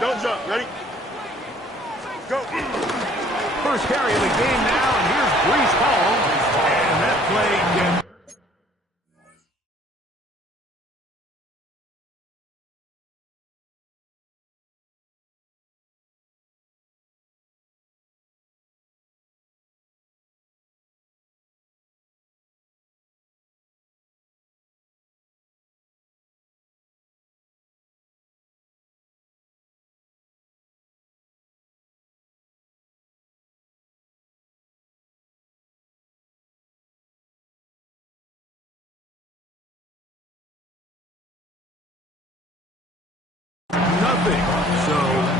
don't jump. Ready? Go. First carry of the game now, and here's Brees Hall. And that play can... Nothing. So,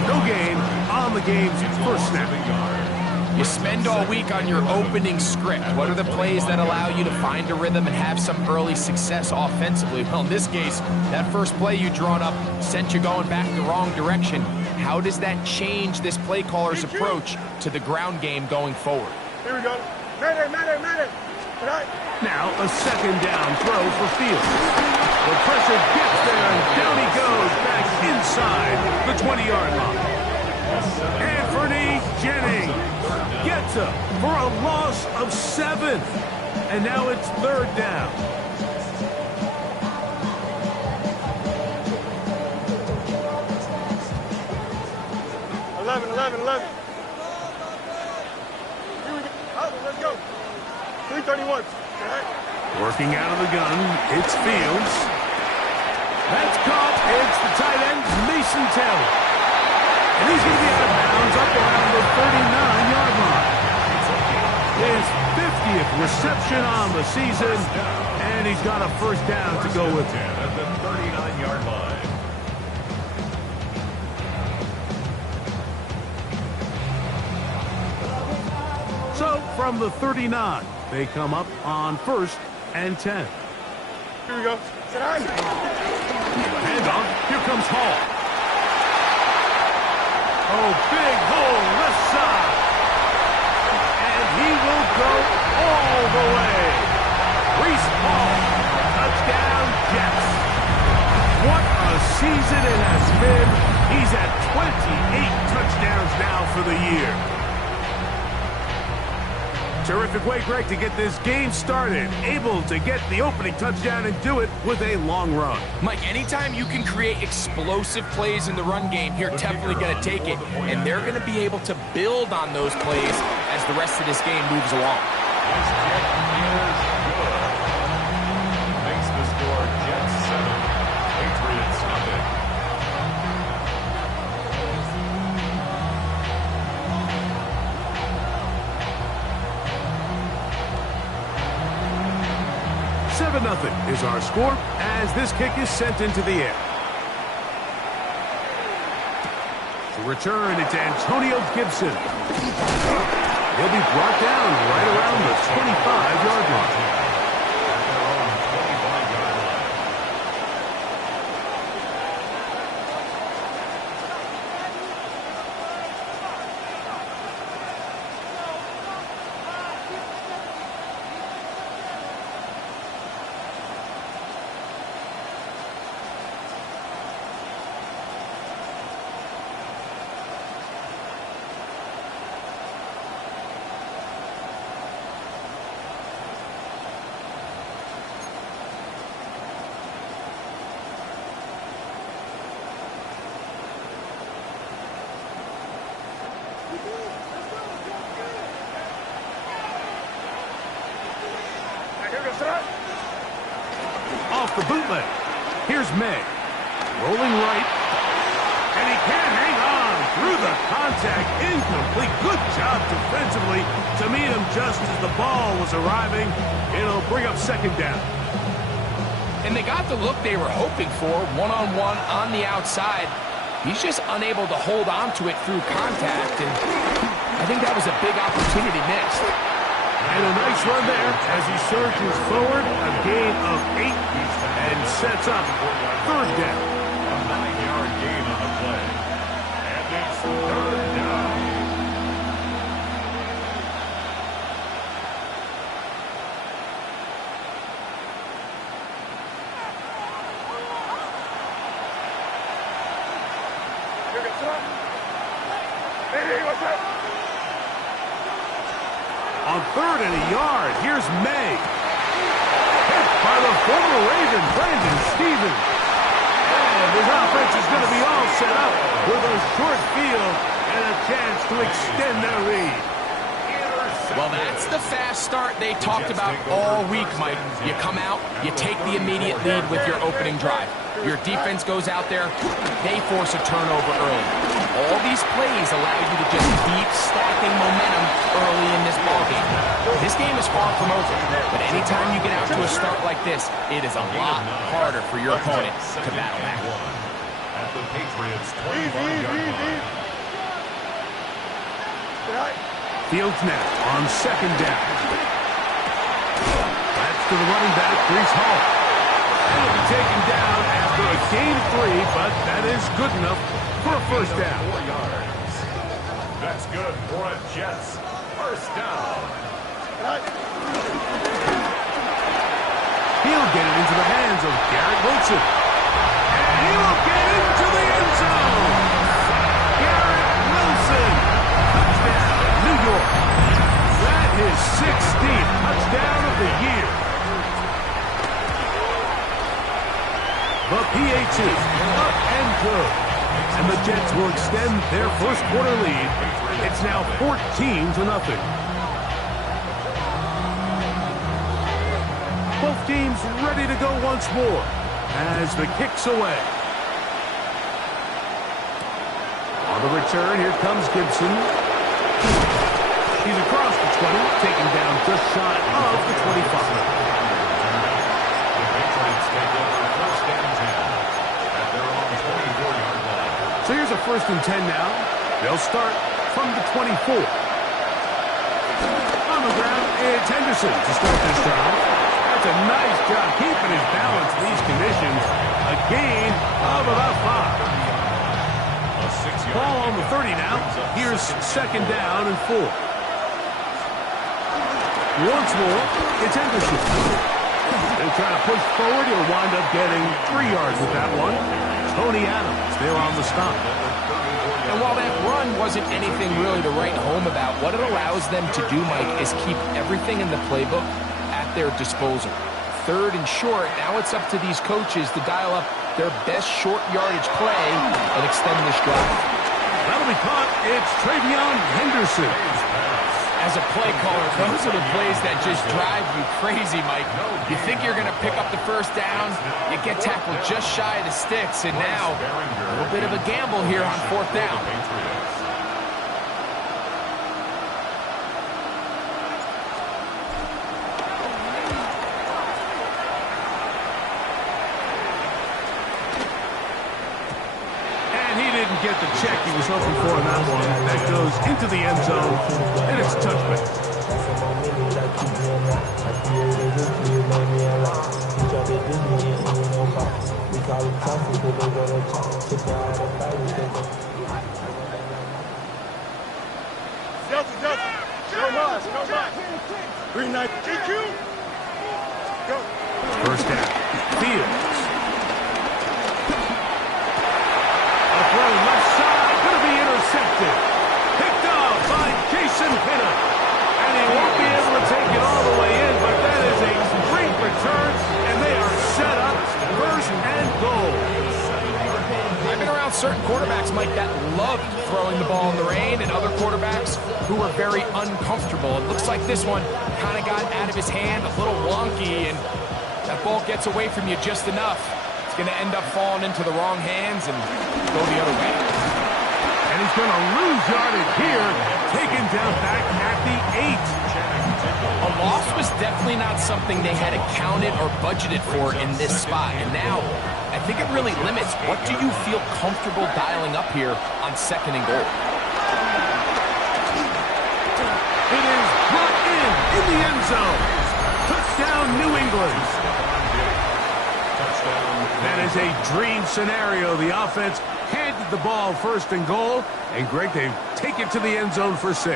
no game on the game's first snap. You spend all week on your opening script. What are the plays that allow you to find a rhythm and have some early success offensively? Well, in this case, that first play you drawn up sent you going back the wrong direction. How does that change this play caller's approach to the ground game going forward? Here we go. Matter. Now, a second down throw for Fields. The pressure gets there, and down he goes back inside the 20-yard line. Anthony Jennings gets up for a loss of 7. And now it's third down. Eleven. Here we go. Let's go. 3:31. Working out of the gun, it's Fields. That's caught. It's the tight end, Mason Taylor. And he's going to be out of bounds up around the 39-yard line. His 50th reception on the season, and he's got a first down to go with it. At the 39-yard line. So, from the 39, they come up on 1st and 10. Here we go. Sit down. Handoff. Here comes Hall. Oh, big hole left side. And he will go all the way. Brees Hall. Touchdown, Jets. What a season it has been. He's at 28 touchdowns now for the year. Terrific way, Greg, to get this game started. Able to get the opening touchdown and do it with a long run. Mike, anytime you can create explosive plays in the run game, you're definitely going to take it. And they're going to be able to build on those plays as the rest of this game moves along. This kick is good. Makes the score Jets 7, Patriots nothing. Nothing is our score as this kick is sent into the air. To return, it's Antonio Gibson. He'll be brought down right around the 25-yard line. Off the bootleg. Here's May. Rolling right. And he can't hang on through the contact. Incomplete. Good job defensively to meet him just as the ball was arriving. It'll bring up second down. And they got the look they were hoping for, one-on-one on the outside. He's just unable to hold on to it through contact, and I think that was a big opportunity missed. And a nice run there as he surges forward, a gain of 8, and sets up third down. A 9-yard gain on the play. And it's third down. On 3rd and a yard, here's May. Hit by the former Raven, Brandon Stevens. And his offense is going to be all set up with a short field and a chance to extend their lead. Well, that's the fast start they talked about all week, Mike. You come out, you take the immediate lead with your opening drive. Your defense goes out there, they force a turnover early. All these plays allow you to just keep stacking momentum early in this ballgame. This game is far from over, but anytime you get out to a start like this, it is a lot harder for your opponent to battle back. At the Patriots' 25-yard line. Fields now on 2nd down. That's to the running back, Brees Hall. And he'll be taken down after a gain of 3, but that is good enough for a first down. 4 yards. That's good for a Jets first down. He'll get it into the hands of Garrett Wilson. And he will get into the end zone. Garrett Wilson. Touchdown, New York. That is 16th touchdown of the year. The PAT up and good. And the Jets will extend their first quarter lead. It's now 14-0. Both teams ready to go once more as the kick's away. On the return, here comes Gibson. He's across the 20, taken down just shy of the 25. So here's a 1st and 10 now. They'll start from the 24. On the ground, it's Henderson to start this drive. That's a nice job keeping his balance in these conditions. A gain of about 5. Ball on the 30 now. Here's 2nd down and 4. Once more, it's Henderson. They'll try to push forward. He'll wind up getting 3 yards with that one. Tony Adams there on the stop. And while that run wasn't anything really to write home about, what it allows them to do, Mike, is keep everything in the playbook at their disposal. 3rd and short, now it's up to these coaches to dial up their best short yardage play and extend this drive. That'll be caught. It's Travion Henderson. As a play caller, those are the plays that just drive you crazy, Mike. You think you're going to pick up the first down, you get tackled just shy of the sticks, and now a little bit of a gamble here on 4th down. Get the check he was hoping for in that one. That goes into the end zone, and it's touchback. Green knight. GQ. Go. First down. Fields. Throw left side, going to be intercepted. Picked off by Jason Pinnock. And he won't be able to take it all the way in, but that is a great return, and they are set up 1st and goal. I've been around certain quarterbacks, Mike, that loved throwing the ball in the rain, and other quarterbacks who were very uncomfortable. It looks like this one kind of got out of his hand, a little wonky, and that ball gets away from you just enough. Going to end up falling into the wrong hands and go the other way. And he's going to lose yardage here, taken down back at the 8. A loss was definitely not something they had accounted or budgeted for in this spot. And now, I think it really limits what do you feel comfortable dialing up here on 2nd and goal. It is brought in the end zone. Touchdown, New England. That is a dream scenario. The offense handed the ball 1st and goal, and Greg, they take it to the end zone for 6.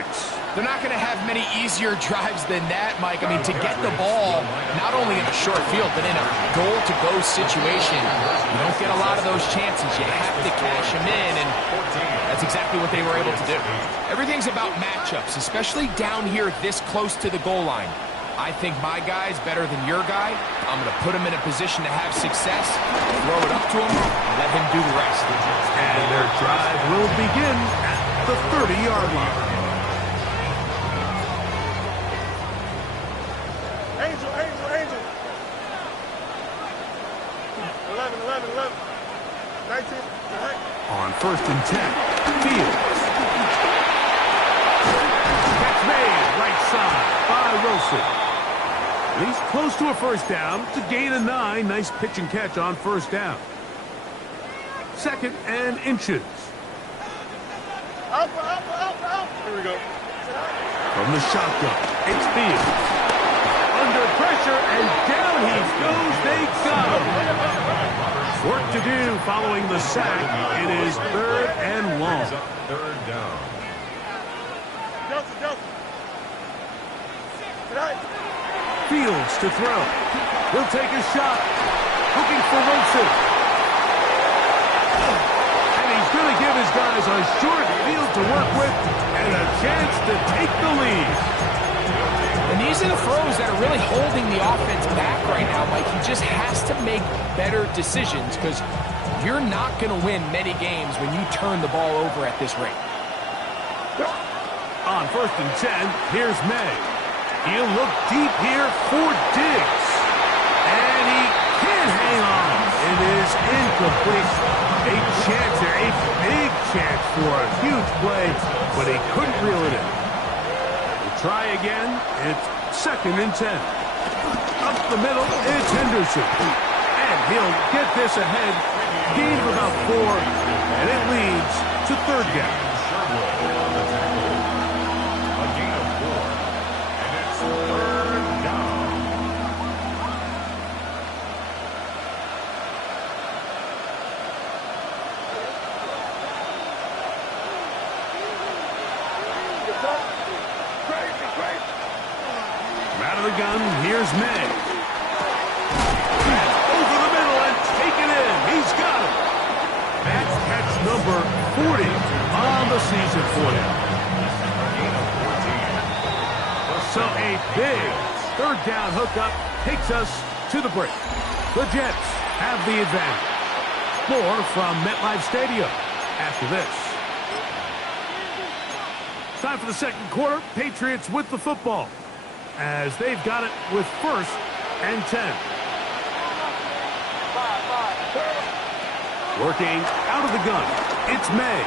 They're not going to have many easier drives than that, Mike. I mean, to get the ball, not not only in a short field, but in a goal-to-go situation. You don't get a lot of those chances. You have to cash them in, and that's exactly what they were able to do. Everything's about matchups, especially down here this close to the goal line. I think my guy's better than your guy. I'm going to put him in a position to have success, throw it up to him, and let him do the rest. And their drive will begin at the 30-yard line. Angel. 11. 19. On 1st and 10, Fields. Catch made, right side by Wilson. He's close to a first down to gain a 9. Nice pitch and catch on first down. 2nd and inches. Up. Here we go. From the shotgun, it's Fields. Under pressure, and down he goes. They got him. Work to do following the sack. It is 3rd and long. 3rd down. Delta. Tonight. Fields to throw. He'll take a shot. Looking for Wilson. And he's going to give his guys a short field to work with and a chance to take the lead. And these are the throws that are really holding the offense back right now, Mike. He just has to make better decisions because you're not going to win many games when you turn the ball over at this rate. On 1st and 10, here's May. He'll look deep here for Diggs. And he can't hang on. It is incomplete. A chance there, a big chance for a huge play, but he couldn't reel it in. We'll try again. It's 2nd and 10. Up the middle, it's Henderson. And he'll get this ahead. Gain of about 4, and it leads to 3rd down. A gain of 4, and it's 3rd down. Out of the gun, here's May. Over the middle and take it in. He's got it. That's catch number 40 on the season for him. So a big 3rd down hookup takes us to the break. The Jets have the advantage. More from MetLife Stadium after this. Time for the 2nd quarter. Patriots with the football, as they've got it with 1st and 10. Working out of the gun, it's May.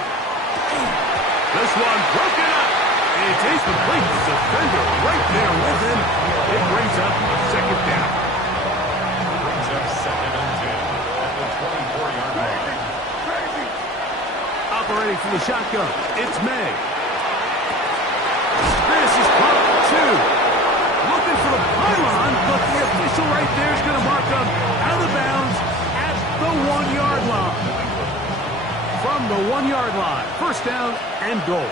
This one broken up. It's incomplete. The defender right there with him. It brings up 2nd down. Brings up 2nd and 10 at the 24-yard line. Operating from the shotgun, it's May. This is caught 2. Looking for the pylon, but the official right there is going to mark him out of bounds at the 1-yard line. From the 1-yard line, 1st down and goal.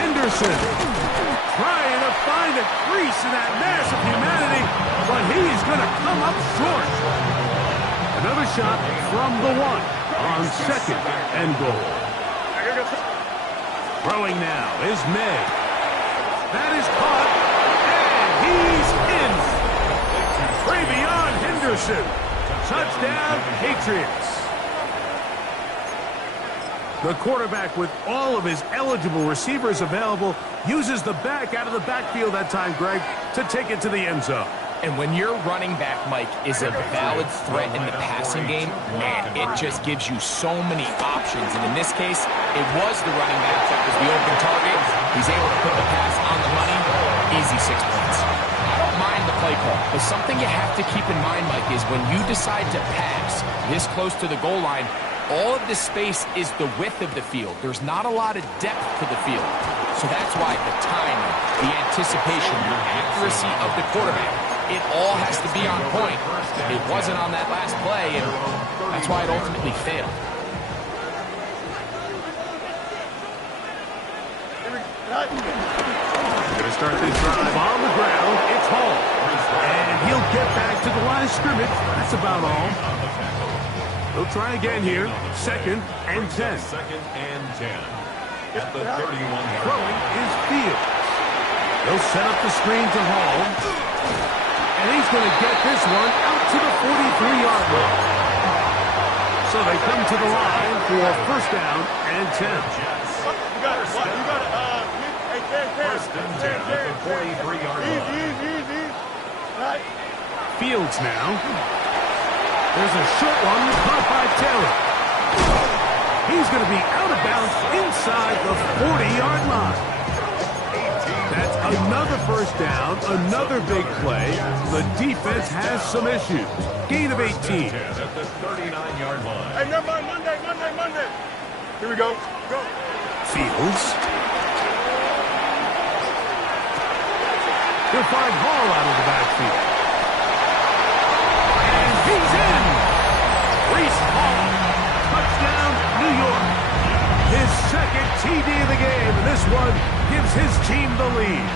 Henderson trying to find a crease in that mass of humanity, but he's going to come up short. Another shot from the 1 on 2nd and goal. Throwing now is May. That is caught, and he's in. Travion Henderson. Touchdown, Patriots. The quarterback, with all of his eligible receivers available, uses the back out of the backfield that time, Greg, to take it to the end zone. And when your running back, Mike, is a valid threat in the passing game, man, it just gives you so many options. And in this case, it was the running back that was the open target. He's able to put the pass on the money. Easy 6 points. I don't mind the play call, but something you have to keep in mind, Mike, is when you decide to pass this close to the goal line, all of the space is the width of the field. There's not a lot of depth to the field. So that's why the timing, the anticipation, the accuracy of the quarterback, it all has to be on point. It wasn't on that last play, and that's why it ultimately failed. Going to start this drive on the ground. It's Hall. the line of scrimmage. That's about all. They'll try again here. 2nd and 10. 2nd and 10. At the 31-yard Throwing is Fields. They'll set up the screen to Hall. And he's going to get this one out to the 43-yard line. So they come to the line for 1st down and 10. First and 10 at the 43-yard line. Easy. Right. Fields now. There's a short one caught by Taylor. He's going to be out of bounds inside the 40-yard line. That's another 1st down, another big play. The defense has some issues. Gain of 18. At the 39-yard line. Hey, never mind. Monday. Here we go. Go. Fields. He'll find Hall out of the backfield. And he's in! Reese Hall. Touchdown, New York. His 2nd TD of the game, and this one gives his team the lead.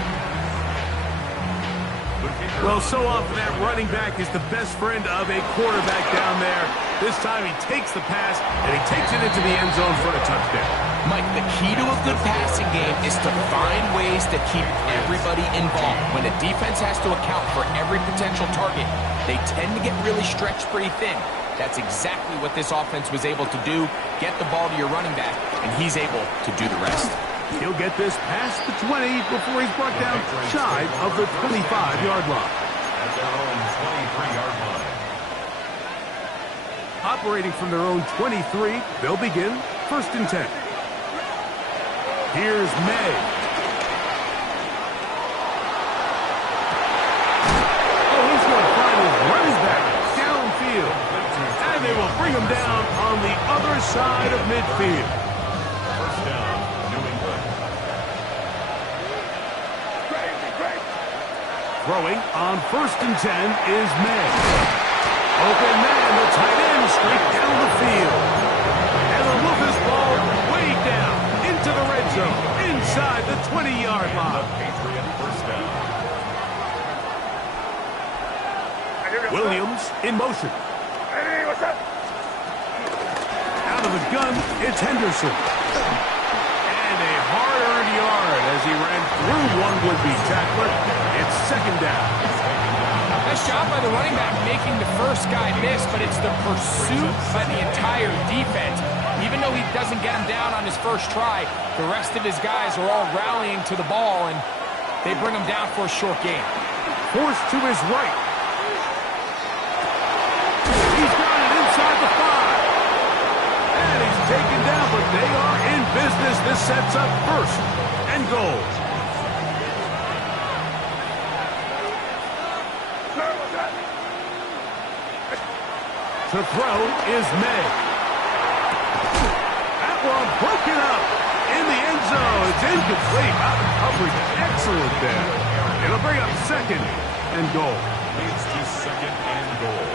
Well, so often that running back is the best friend of a quarterback down there. This time he takes the pass, and he takes it into the end zone for a touchdown. Mike, the key to a good passing game is to find ways to keep everybody involved. When a defense has to account for every potential target, they tend to get really stretched pretty thin. That's exactly what this offense was able to do. Get the ball to your running back, and he's able to do the rest. He'll get this past the 20 before he's brought down shy of the 25-yard line. At their own 23-yard line. Operating from their own 23, they'll begin 1st and 10. Here's May. Oh, he's going to find his running back downfield. And they will bring him down on the other side of midfield. 1st down, New England. Throwing on 1st and 10 is May. Open man, the tight end straight down the field. And they'll move this ball way down into the red zone, inside the 20-yard line. Patriot 1st down. Williams in motion. Hey, what's up? Out of the gun, it's Henderson. And a hard-earned yard as he ran through one would-be tackler. It's 2nd down. Nice job by the running back making the first guy miss, but it's the pursuit by the entire defense. Even though he doesn't get him down on his first try, the rest of his guys are all rallying to the ball, and they bring him down for a short gain. Forced to his right. He's got it inside the 5. And he's taken down, but they are in business. This sets up 1st and goal. To throw is May. That one broken up in the end zone. It's incomplete. Out of coverage. Excellent there. It'll bring up 2nd and goal. Leads to 2nd and goal.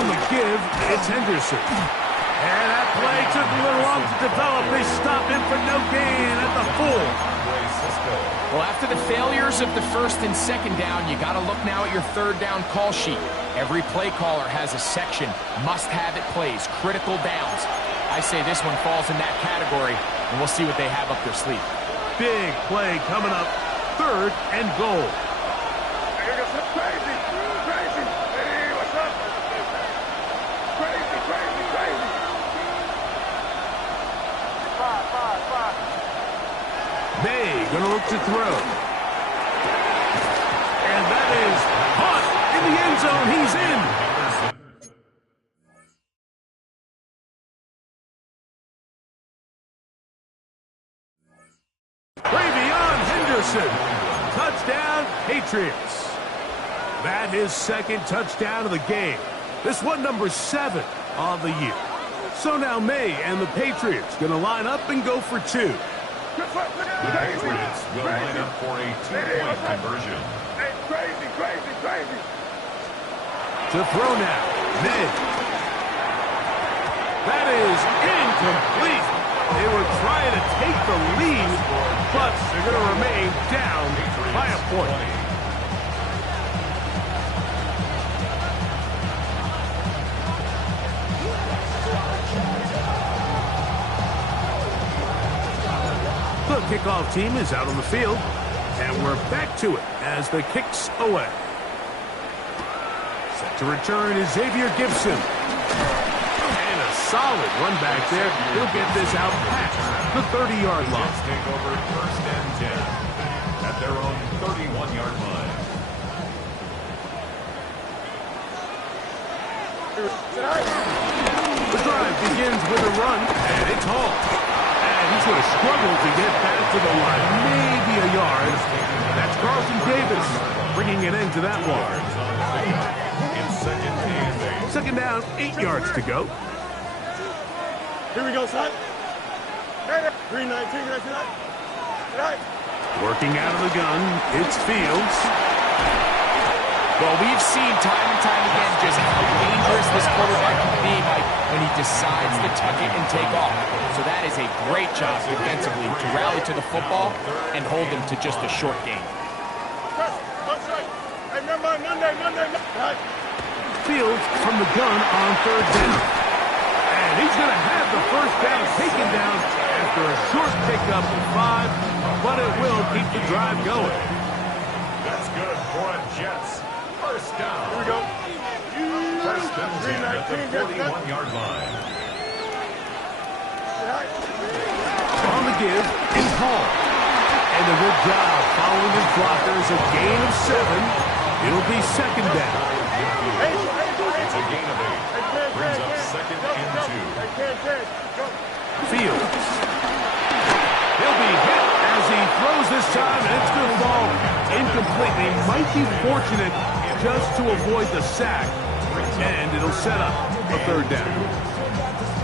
On the give, it's Henderson. And that play took a little long to develop. They stopped him for no gain at the full. Well, after the failures of the 1st and 2nd down, you got to look now at your 3rd down call sheet. Every play caller has a section, must-have-it plays, critical downs. I say this one falls in that category, and we'll see what they have up their sleeve. Big play coming up, 3rd and goal. Crazy. Hey, what's up? Crazy. 5. May gonna look to throw. And that is caught in the end zone. He's in. Gravy on Henderson. Touchdown, Patriots. That is 2nd touchdown of the game. This one number 7 of the year. So now May and the Patriots gonna line up and go for 2. The Patriots will line up for a 2-point conversion. Hey, crazy. To throw now, May. That is incomplete. They were trying to take the lead, but they're going to remain down by a point. kickoff team is out on the field. And we're back to it as the kick's away. Set to return is Xavier Gibson. And a solid run back there. He'll get this out past the 30-yard line. Jets take over first and 10 at their own 31-yard line. The drive begins with a run, and it's Hall. And he's going to struggle to get back to the line. Maybe a yard. That's Carlton Davis bringing an end to that one. Second down, 8 yards to go. Here we go, son. Green 19, Working out of the gun, it's Fields. Well, we've seen time and time again just how dangerous this quarterback can be, Mike, when he decides to tuck it and take off. So that is a great job defensively to rally to the football and hold him to just a short gain. Fields from the gun on third down. And he's going to have the first down taken down after a short pickup of 5, but it will keep the drive going. That's good for a Jets. First down. Here we go. First and 10 at the 41-yard line. On the give, it's Hall. And a good job following his blockers, a gain of 7. It'll be second down. It's a gain of 8. Brings up second and 2. Fields. He'll be hit as he throws this time, and it's going to fall incompletely. Might be fortunate just to avoid the sack, and it'll set up a third down.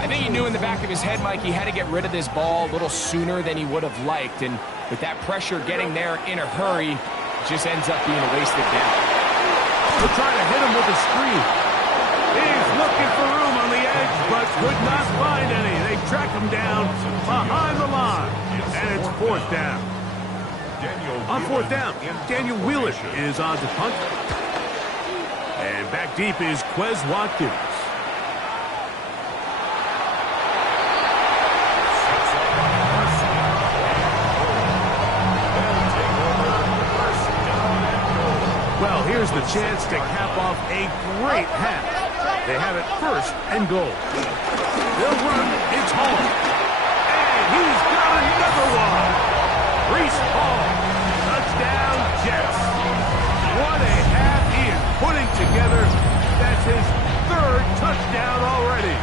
I think he knew in the back of his head, Mike, he had to get rid of this ball a little sooner than he would have liked, and with that pressure getting there in a hurry, it just ends up being a wasted down. They'll try to hit him with a screen. He's looking for room on the edge, but could not find any. They track him down behind the line, and it's fourth down. On fourth down, Daniel Wheeler is on to punt. And back deep is Quez Watkins. Well, here's the chance to cap off a great half. They have it first and goal. They'll run. It's Hall. And he's got another one. Reese Hall. Touchdown, Jets. What a half he is putting together. That's his third touchdown already.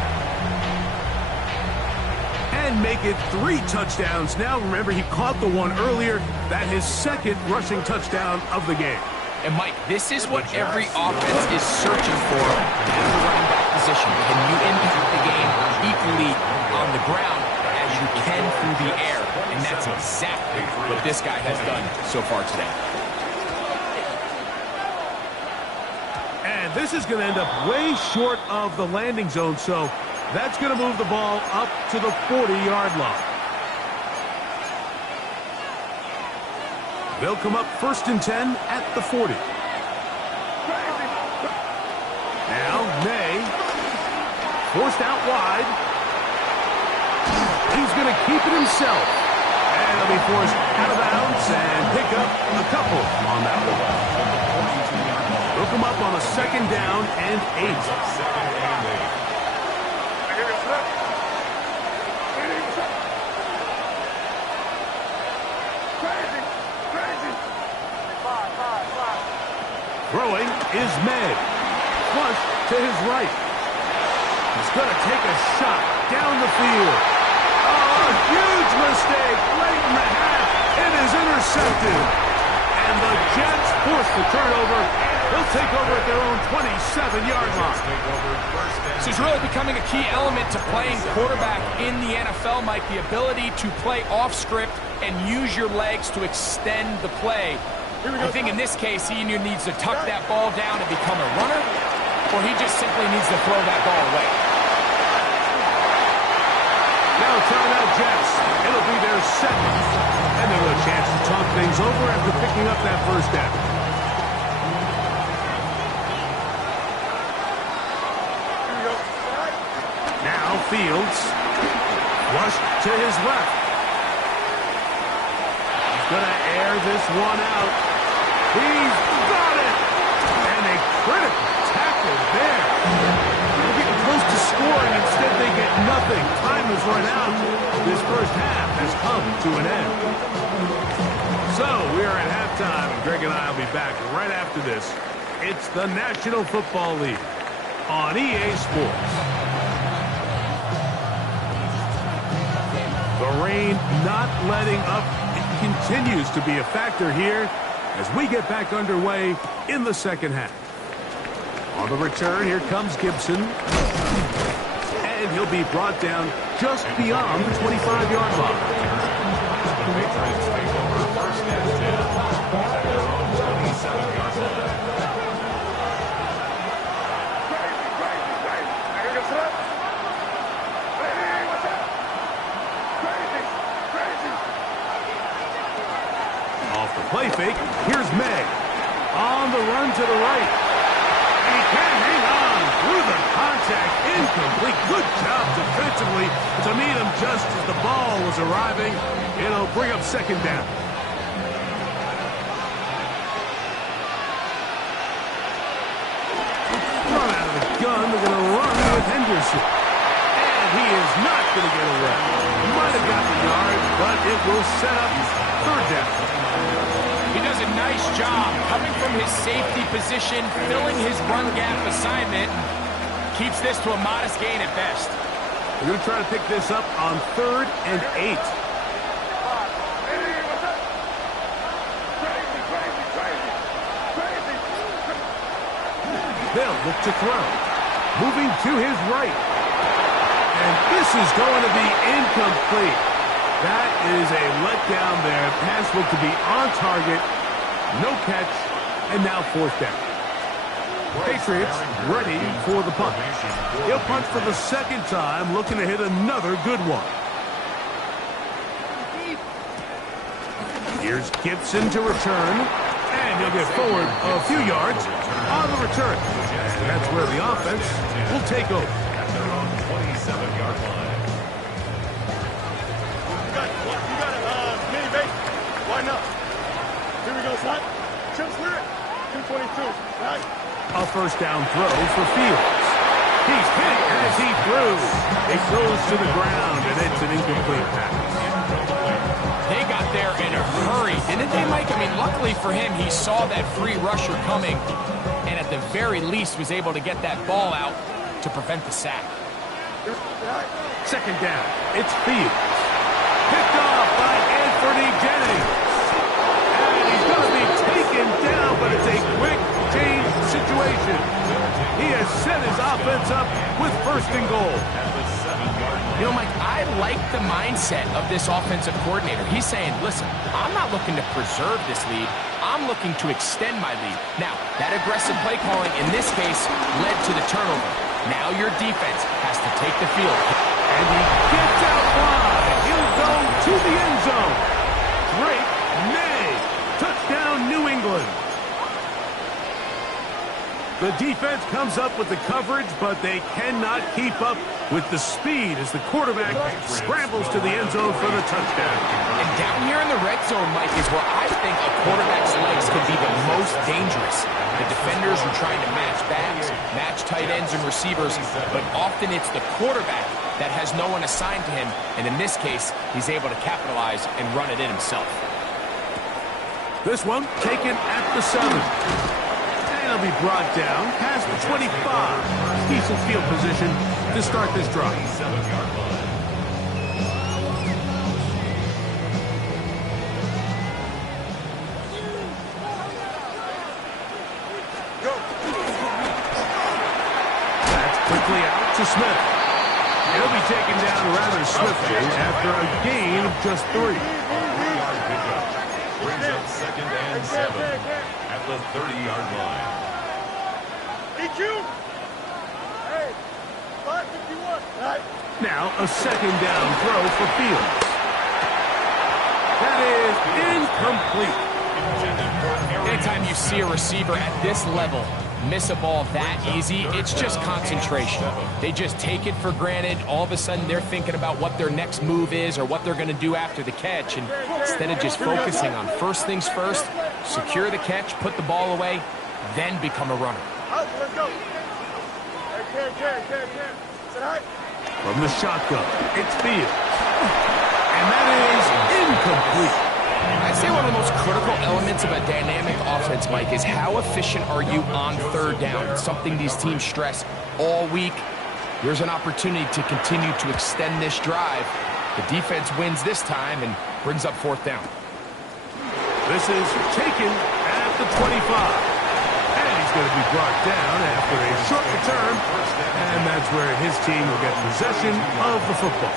And make it 3 touchdowns now. Remember, he caught the one earlier. That his second rushing touchdown of the game. And, Mike, this is what every offense is searching for at the running back position. Can you impact the game equally on the ground as you can through the air? And that's exactly what this guy has done so far today. And this is going to end up way short of the landing zone, so that's going to move the ball up to the 40-yard line. They'll come up first and 10 at the 40. Now, May. Forced out wide. He's going to keep it himself. And he'll be forced out of bounds and pick up a couple on that one. They'll come up on a second down and 8. Throwing is May. Flush to his right. He's going to take a shot down the field. Oh, a huge mistake late in the half. It is intercepted. And the Jets force the turnover. They'll take over at their own 27-yard line. This is really becoming a key element to playing quarterback in the NFL, Mike. The ability to play off script and use your legs to extend the play. I think in this case, he either needs to tuck that ball down and become a runner, or he just simply needs to throw that ball away. Now timeout Jets. It'll be their second. And they'll have a chance to talk things over after picking up that first down. Now Fields. Rushed to his left. gonna air this one out. He's got it! And a critical tackle there. They're getting close to scoring. Instead, they get nothing. Time has run out. This first half has come to an end. So, we are at halftime. Greg and I will be back right after this. It's the National Football League on EA Sports. The rain not letting up. It continues to be a factor here as we get back underway in the second half. On the return, here comes Gibson. And he'll be brought down just beyond the 25-yard line. The Patriots take over first and 10 at their own 27-yard line. Off the play fake, here's May. On the run to the right. And he can hang on through the contact. Incomplete. Good job defensively to meet him just as the ball was arriving. It'll bring up second down. Run out of the gun. They're going to run with Henderson. And he is not going to get away. Might have got the yard, but it will set up third down. He does a nice job coming from his safety position, filling his run gap assignment. Keeps this to a modest gain at best. We're going to try to pick this up on 3rd and 8. They'll look to throw. Moving to his right. And this is going to be incomplete. That is a letdown there. Pass looked to be on target. No catch. And now 4th down. Patriots ready for the punt. He'll punt for the second time, looking to hit another good one. Here's Gibson to return. And he'll get forward a few yards on the return. And that's where the offense will take over. At their own 27-yard line. You got a mini base. Why not? Here we go, son. Chips with it. 222. Right. A first down throw for Fields. He's hit as he threw. It goes to the ground, and it's an incomplete pass. They got there in a hurry, didn't they, Mike? I mean, luckily for him, he saw that free rusher coming, and at the very least was able to get that ball out to prevent the sack. Second down, it's Fields. Picked off by Anthony Jennings. And he's going to be taken down, but it's a quick change situation. He has set his offense up with 1st and goal. You know, Mike, I like the mindset of this offensive coordinator. He's saying, listen, I'm not looking to preserve this lead. I'm looking to extend my lead. Now, that aggressive play calling in this case led to the turnover. Now your defense has to take the field. And he gets out wide. He'll go to the end zone. Drake May. Touchdown, New England. The defense comes up with the coverage, but they cannot keep up with the speed as the quarterback scrambles to the end zone for the touchdown. And down here in the red zone, Mike, is where I think a quarterback's legs can be the most dangerous. The defenders are trying to match backs, match tight ends and receivers, but often it's the quarterback that has no one assigned to him, and in this case, he's able to capitalize and run it in himself. This one taken at the 7. He'll be brought down past the 25. Decent field position to start this drive. 7-yard line. That's quickly out to Smith. He'll be taken down rather swiftly after a gain of just 3. 3-yard pickup. Brings up 2nd and 7 at the 30-yard line. EQ. Hey, 551. Right. Now a 2nd down throw for Fields. That is incomplete. Anytime you see a receiver at this level miss a ball that easy, it's just concentration. They just take it for granted. All of a sudden, they're thinking about what their next move is or what they're going to do after the catch. And instead of just focusing on first things first, secure the catch, put the ball away, then become a runner. Let's go. From the shotgun, it's Fields. And that is incomplete. I'd say one of the most critical elements of a dynamic offense, Mike, is how efficient are you on third down? It's something these teams stress all week. Here's an opportunity to continue to extend this drive. The defense wins this time and brings up fourth down. This is taken at the 25. And he's going to be brought down after a short return. And that's where his team will get possession of the football.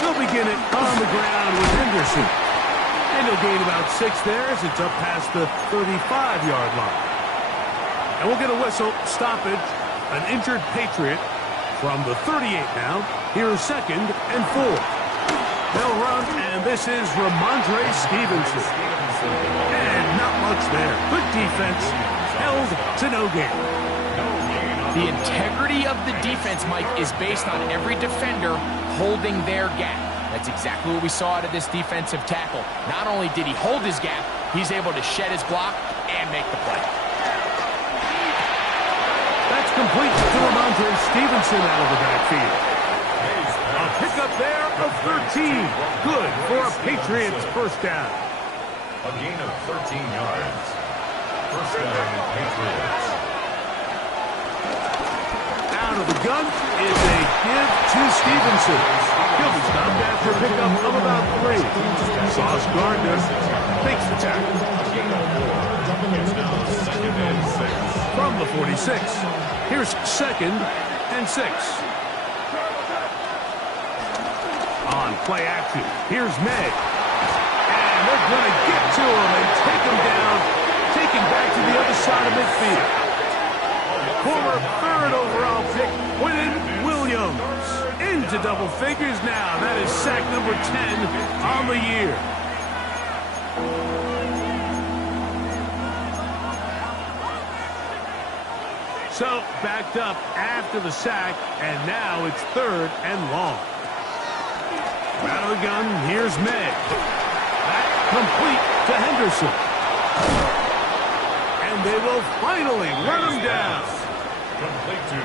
They'll begin it on the ground with Henderson. And he'll gain about 6 there as it's up past the 35-yard line. And we'll get a whistle, stoppage, an injured Patriot from the 38 now. Here's 2nd and 4. They'll run, and this is Ramondre Stevenson. And not much there. Good defense, held to no gain. The integrity of the defense, Mike, is based on every defender holding their gap. That's exactly what we saw out of this defensive tackle. Not only did he hold his gap, he's able to shed his block and make the play. That's complete to Ramondre Stevenson out of the backfield. A pickup there of 13. Good for a Patriots first down. A gain of 13 yards. First down, Patriots. Out of the gun is a give to Stevenson. He'll be stopped after a pickup of about 3. Sauce Gardner makes the tackle. It's now 2nd and 6. From the 46, here's 2nd and 6. On play action, here's May. And they're going to get to him and take him down, taking back to the other side of midfield. Former 3rd overall pick, Quinnen Williams. Into double figures now. That is sack number 10 on the year. So, backed up after the sack, and now it's 3rd and long. Out of the gun, here's May. That complete to Henderson. And they will finally run him down.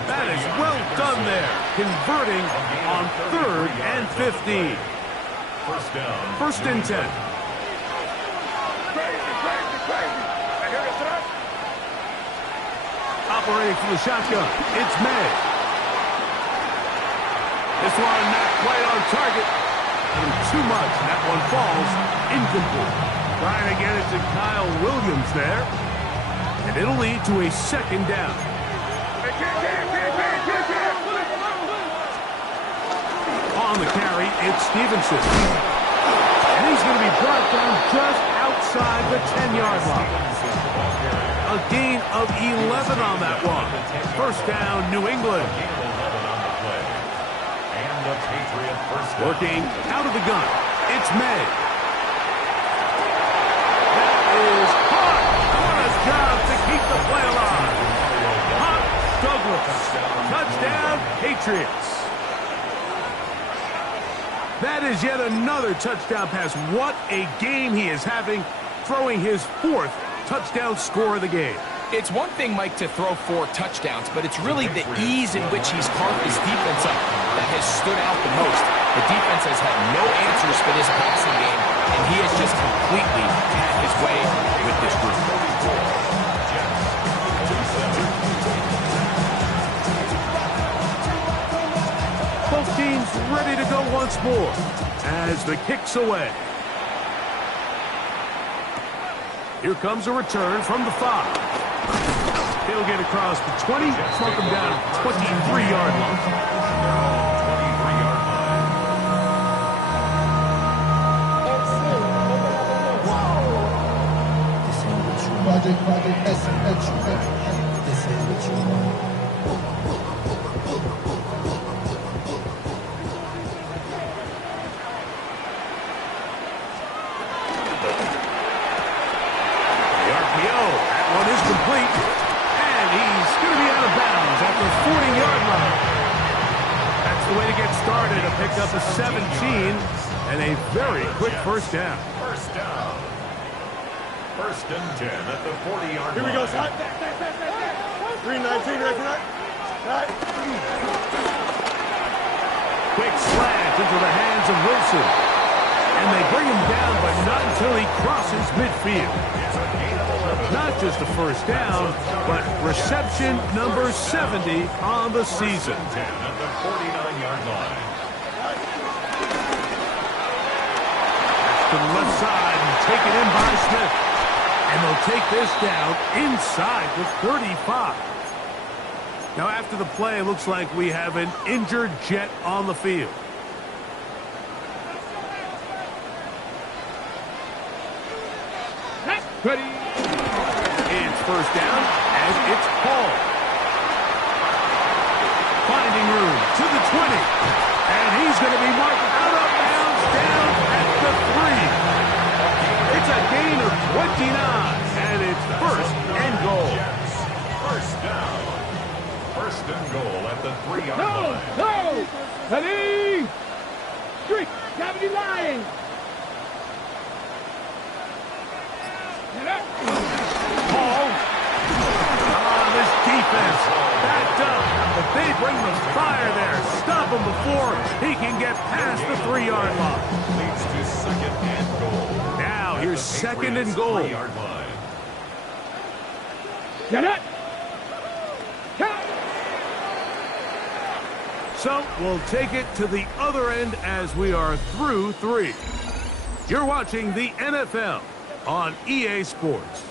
That is well done there, converting on 3rd and 15. First down. 1st and 10. Operating from the shotgun, it's May. This one not quite on target. Too much, and that one falls incomplete. Trying to get it to Kyle Williams there. And it'll lead to a 2nd down. On the carry, it's Stevenson. And he's going to be brought down just outside the 10-yard line. A gain of 11 on that one. First down, New England. Working out of the gun. It's May. That is Hart. What a job to keep the play alive. Hart Douglas. Touchdown, Patriots. That is yet another touchdown pass. What a game he is having, throwing his 4th touchdown score of the game. It's one thing, Mike, to throw 4 touchdowns, but it's really the ease in which he's carved his defense up that has stood out the most. The defense has had no answers for this passing game, and he has just completely had his way with this group. Both teams ready to go once more as the kick's away. Here comes a return from the 5. He'll get across the 20, plunk him down at the 23-yard line. get started to pick up a 17 and a very quick first down. First down. First and 10 at the 40-yard line. Here we go, son. 319, ready for that? Right. Quick slant into the hands of Wilson. And they bring him down, but not until he crosses midfield. Not just a first down, but reception number 70 on the season. 10 at the 49-yard line. To the left side and taken in by Smith. And they'll take this down inside the 35. Now after the play, it looks like we have an injured Jet on the field. Ready. It's first down, and it's Paul. Finding room to the 20. And he's going to be marked out of bounds down at the 3. It's a gain of 29, and it's first and goal. First down. First and goal at the 3-yard line. Go! Ready. Street. Gravity line. Paul. This defense backed up, but they bring the fire there. Stop him before he can get past the 3-yard line. Leads to second and goal. Now here's second and goal. 3-yard line. Get it. Count. So we'll take it to the other end as we are through 3. You're watching the NFL on EA Sports.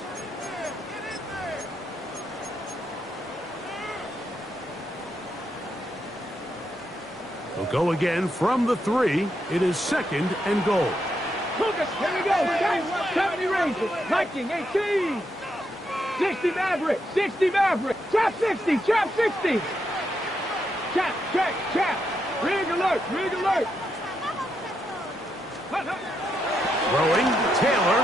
We'll go again from the 3. It is second and goal. Lucas, here we go. 70 Rangers. Viking, 18. 60 Maverick. 60 Maverick. Trap 60. Trap 60. Trap, check, trap. Rig alert. Rig alert. Throwing, Taylor.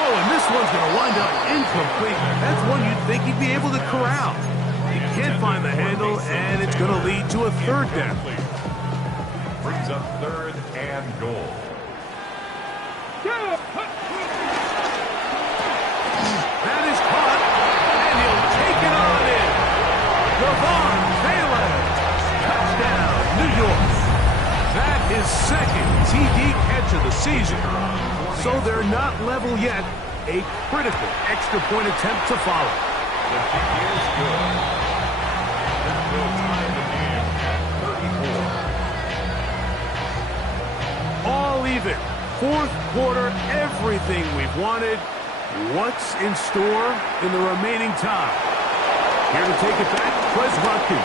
Oh, and this one's going to wind up incomplete. That's one you'd think he'd be able to corral. He can't find the handle, and it's going to lead to a third down. Brings up third and goal. That is caught, and he'll take it on in. Lavon Taylor. Touchdown, New York. That is second TD catch of the season. So they're not level yet. A critical extra point attempt to follow. The kick is good. That will tie the game at 34. All even. Fourth quarter, everything we've wanted. What's in store in the remaining time? Here to take it back, Quez Watkins.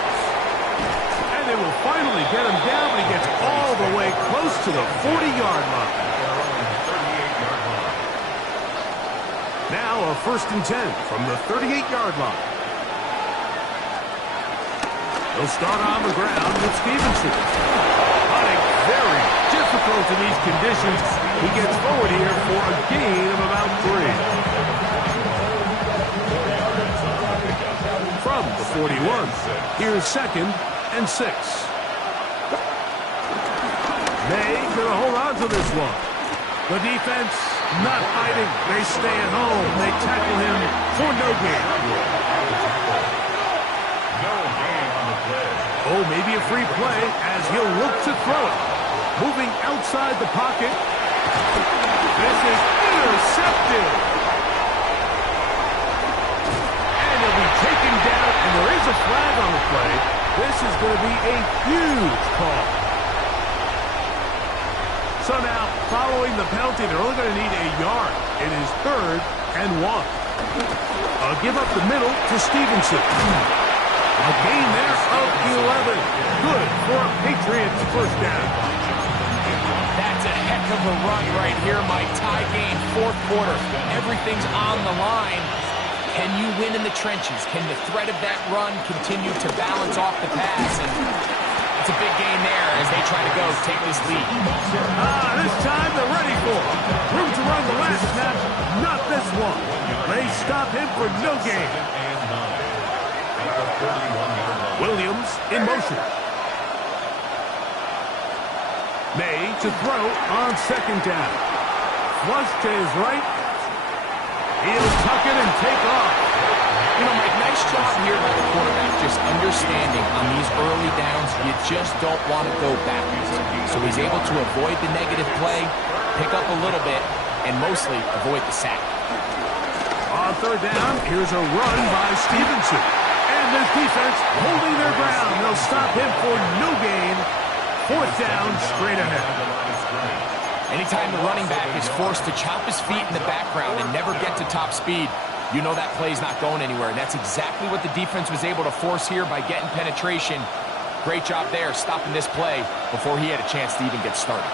And they will finally get him down, but he gets all the way close to the 40-yard line. Now a first and 10 from the 38-yard line. They'll start on the ground with Stevenson. Hunting very difficult in these conditions. He gets forward here for a gain of about 3. From the 41, here's second and 6. They gonna hold on to this one. The defense not fighting. They stay at home. They tackle him for no gain. No gain on the play. Oh, maybe a free play as he'll look to throw it. Moving outside the pocket. This is intercepted. And he'll be taken down, and there is a flag on the play. This is going to be a huge call. So now, following the penalty, they're only going to need a yard. It is third and 1. A give up the middle to Stevenson. A gain there of 11. Good for a Patriots first down. That's a heck of a run right here, Mike. Tie game, fourth quarter. Everything's on the line. Can you win in the trenches? Can the threat of that run continue to balance off the pass? And it's a big gain there as they try to go take this lead. This time they're ready for it. Room to run the last snap, not this one. They stop him for no gain. Williams in motion. May to throw on second down. Flush to his right. He'll tuck it and take off. You know, Mike, nice job here by the quarterback, just understanding on these early downs, you just don't want to go backwards. So he's able to avoid the negative play, pick up a little bit, and mostly avoid the sack. On third down, here's a run by Stevenson. And the defense holding their ground. They'll stop him for no gain. Fourth down, straight ahead. Anytime the running back is forced to chop his feet in the background and never get to top speed, you know that play's not going anywhere. And that's exactly what the defense was able to force here by getting penetration. Great job there, stopping this play before he had a chance to even get started.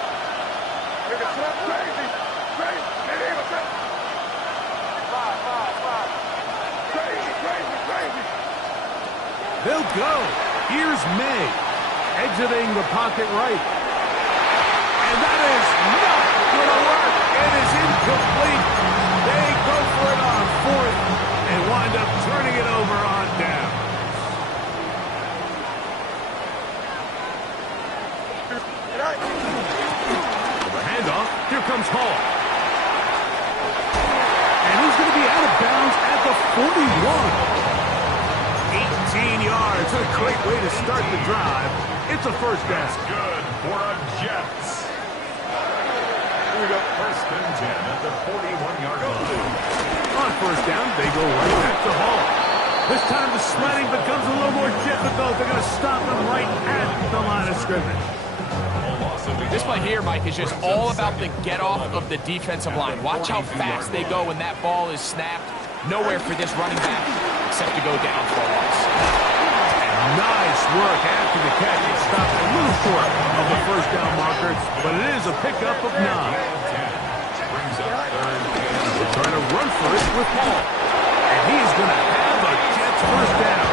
They'll go. Here's May, exiting the pocket right. And that is not going to work. It is incomplete. They go for it on fourth and wind up turning it over on down. The handoff. Here comes Hall. And he's going to be out of bounds at the 41. 18 yards. A great way to start the drive. It's a first down. That's good for a Jets. Here we go. First and 10 at the 41-yard line. On first down, they go right back to Hall. This time the sledding becomes a little more difficult. They're going to stop him right at the line of scrimmage. This play here, Mike, is just all about the get-off of the defensive line. Watch how fast they go when that ball is snapped. Nowhere for this running back except to go down for a loss. And nice work after the catch. It stopped a little short of the first down marker, but it is a pickup of 9. They're trying to run for it with Hall. And he's going to have a Jets first down.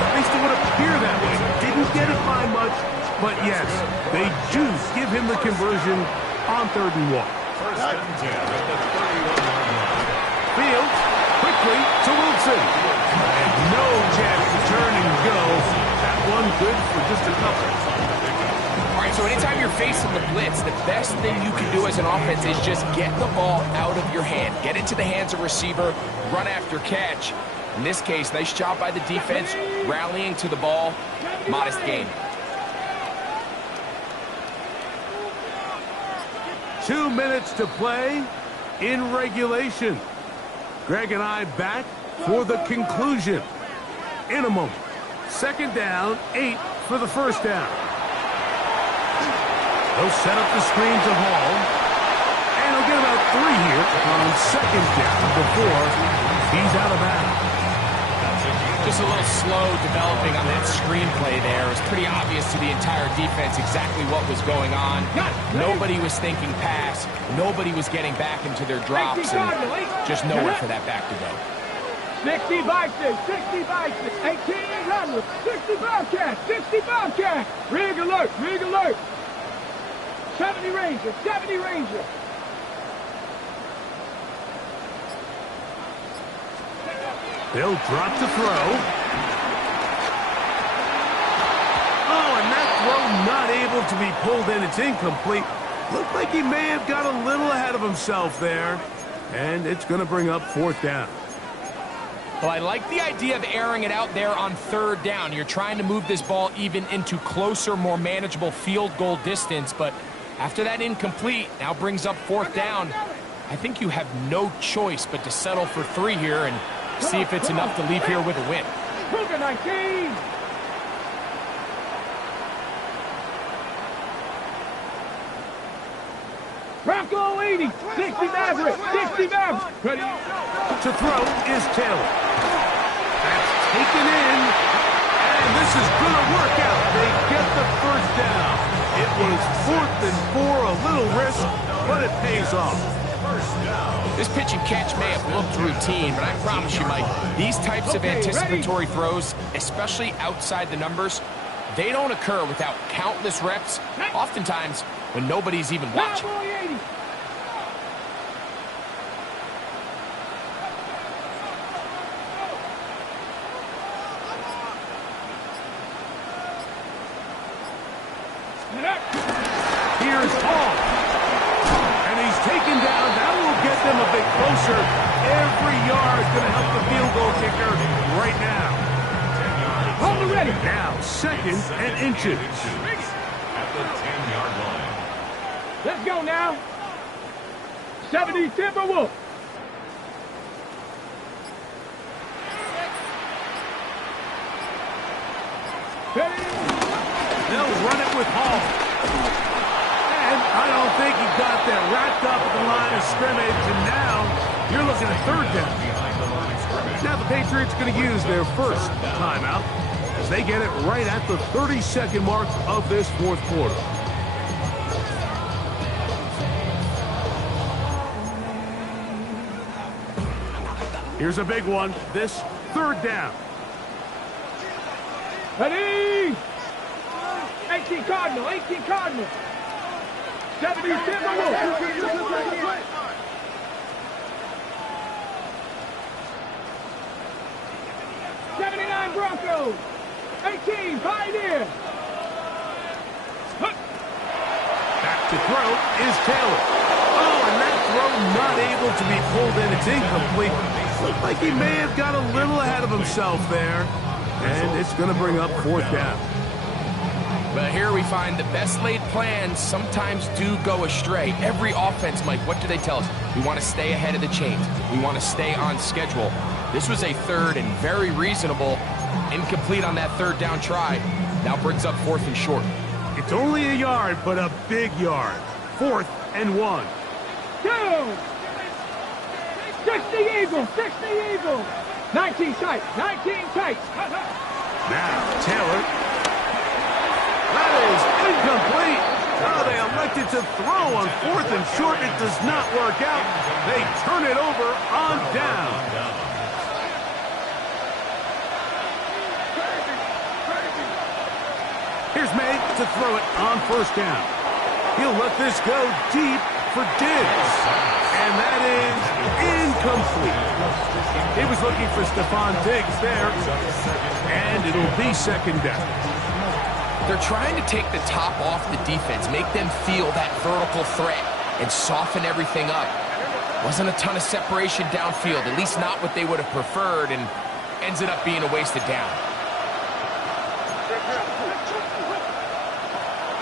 At least it would appear that way. Didn't get it by much, but yes, they do give him the conversion on 3rd and 1. First and 10 at the 31-yard line. Fields quickly to Wilson. And no chance to turn and go. That one good for just a couple. All right, so anytime you're facing the blitz, the best thing you can do as an offense is just get the ball out of your hand. Get into the hands of receiver, run after catch. In this case, nice job by the defense, rallying to the ball. Modest gain. 2 minutes to play in regulation. Greg and I back for the conclusion. In a moment. Second down, 8 for the first down. They'll set up the screen to Hall. And he'll get about 3 here on second down before he's out of bounds. Just a little slow developing on that screenplay there. It was pretty obvious to the entire defense exactly what was going on. Nobody was thinking pass. Nobody was getting back into their drops. And just nowhere for that back to go. 60 Bison, 60 Bison, 18 Rattler, 60 Bobcat, 60 Bobcat. Rig alert, rig alert. 70 Ranger, 70 Ranger. They'll drop to throw. Oh, and that throw not able to be pulled in. It's incomplete. Looked like he may have got a little ahead of himself there. And it's going to bring up 4th down. Well, I like the idea of airing it out there on 3rd down. You're trying to move this ball even into closer, more manageable field goal distance. But after that incomplete, now brings up 4th down. I think you have no choice but to settle for 3 here and see if it's enough to leave here with a win. Cougar 19. Bronco 80, 60 Maverick, 60 Maverick. Ready? To throw is Taylor. That's taken in. And this is going to work out. They get the first down. It was 4th and 4, a little risk, but it pays off. This pitch and catch may have looked routine, but I promise you, Mike, these types of anticipatory throws, especially outside the numbers, they don't occur without countless reps, oftentimes when nobody's even watching. Here's Hall. And he's taken down. That will get them a bit closer. Every yard is going to help the field goal kicker right now. Hold it ready. Now, 2nd and inches. At the 10-yard line. Let's go now. 70 Timberwolves. They'll run it with Hall. And I don't think he got that wrapped up at the line of scrimmage. And now you're looking at 3rd down. Now the Patriots are going to use their first timeout as they get it right at the 32nd mark of this 4th quarter. Here's a big one. This 3rd down. Ready? 18 Cardinal, 18 Cardinal. 70 Timberwolves. 79 Broncos. 18 Pioneer. Back to throw is Taylor. Oh, and that throw not able to be pulled in. It's incomplete. Looked like he may have got a little ahead of himself there. And it's going to bring up 4th down. But here we find the best laid plans sometimes do go astray. Every offense, Mike, what do they tell us? We want to stay ahead of the chains. We want to stay on schedule. This was a 3rd and very reasonable. Incomplete on that 3rd down try. Now brings up 4th and short. It's only a yard, but a big yard. 4th and 1. 60 Eagles, 60 Eagles. 19 tight, 19 tight. Now, Taylor. That is incomplete. Oh, they elected to throw on 4th and short. It does not work out. They turn it over on down. Here's May to throw it on 1st down. He'll let this go deep for Diggs. And that is incomplete. He was looking for Stephon Diggs there. And it'll be 2nd down. They're trying to take the top off the defense, make them feel that vertical threat, and soften everything up. Wasn't a ton of separation downfield, at least not what they would have preferred, and ends it up being a wasted down.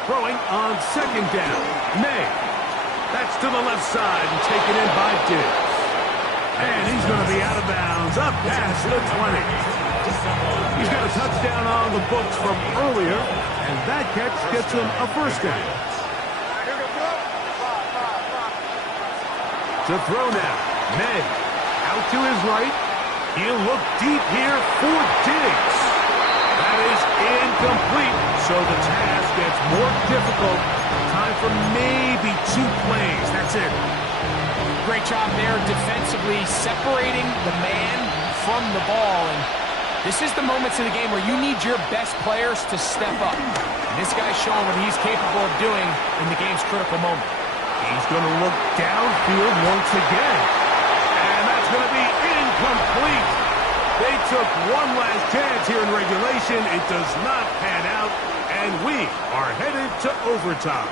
Throwing on 2nd down. May. That's to the left side and taken in by Diggs. And he's going to be out of bounds, up past the 20. He's got a touchdown on the books from earlier, and that catch gets him a 1st down. To throw now. May. Out to his right. He'll look deep here for Diggs. That is incomplete, so the task gets more difficult. Time for maybe 2 plays. That's it. Great job there defensively, separating the man from the ball. And this is the moments in the game where you need your best players to step up. And this guy's showing what he's capable of doing in the game's critical moment. He's going to look downfield once again. And that's going to be incomplete. They took one last chance here in regulation. It does not pan out, and we are headed to overtime.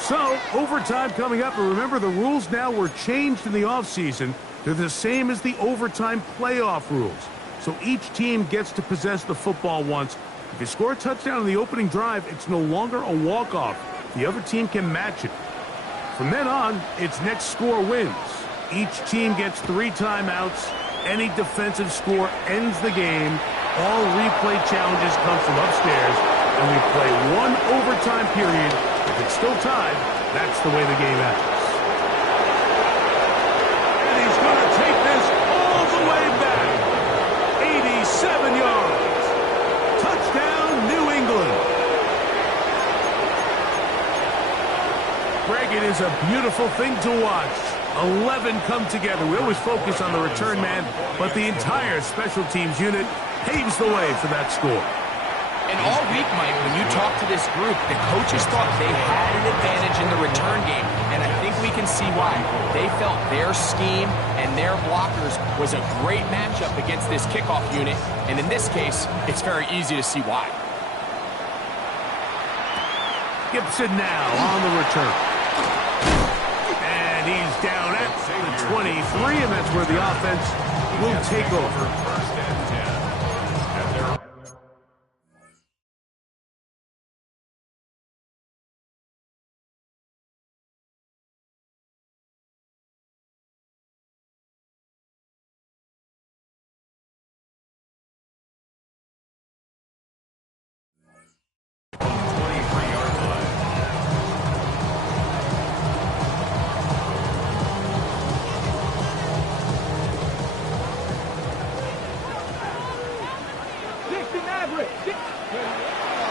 So, overtime coming up, and remember the rules now were changed in the offseason. They're the same as the overtime playoff rules. So each team gets to possess the football once. If you score a touchdown on the opening drive, it's no longer a walk-off. The other team can match it. From then on, it's next score wins. Each team gets 3 timeouts. Any defensive score ends the game. All replay challenges come from upstairs, and we play 1 overtime period. If it's still tied, that's the way the game ends. And he's going to take this all the way back. 87 yards. Touchdown, New England. Greg, it is a beautiful thing to watch. 11 come together. We always focus on the return man, but the entire special teams unit paves the way for that score. And all week, Mike, when you talk to this group, the coaches thought they had an advantage in the return game, and I think we can see why. They felt their scheme and their blockers was a great matchup against this kickoff unit, and in this case, it's very easy to see why. Gibson now on the return. And he's down at the 23, and that's where the offense will take over. First and 10. And they're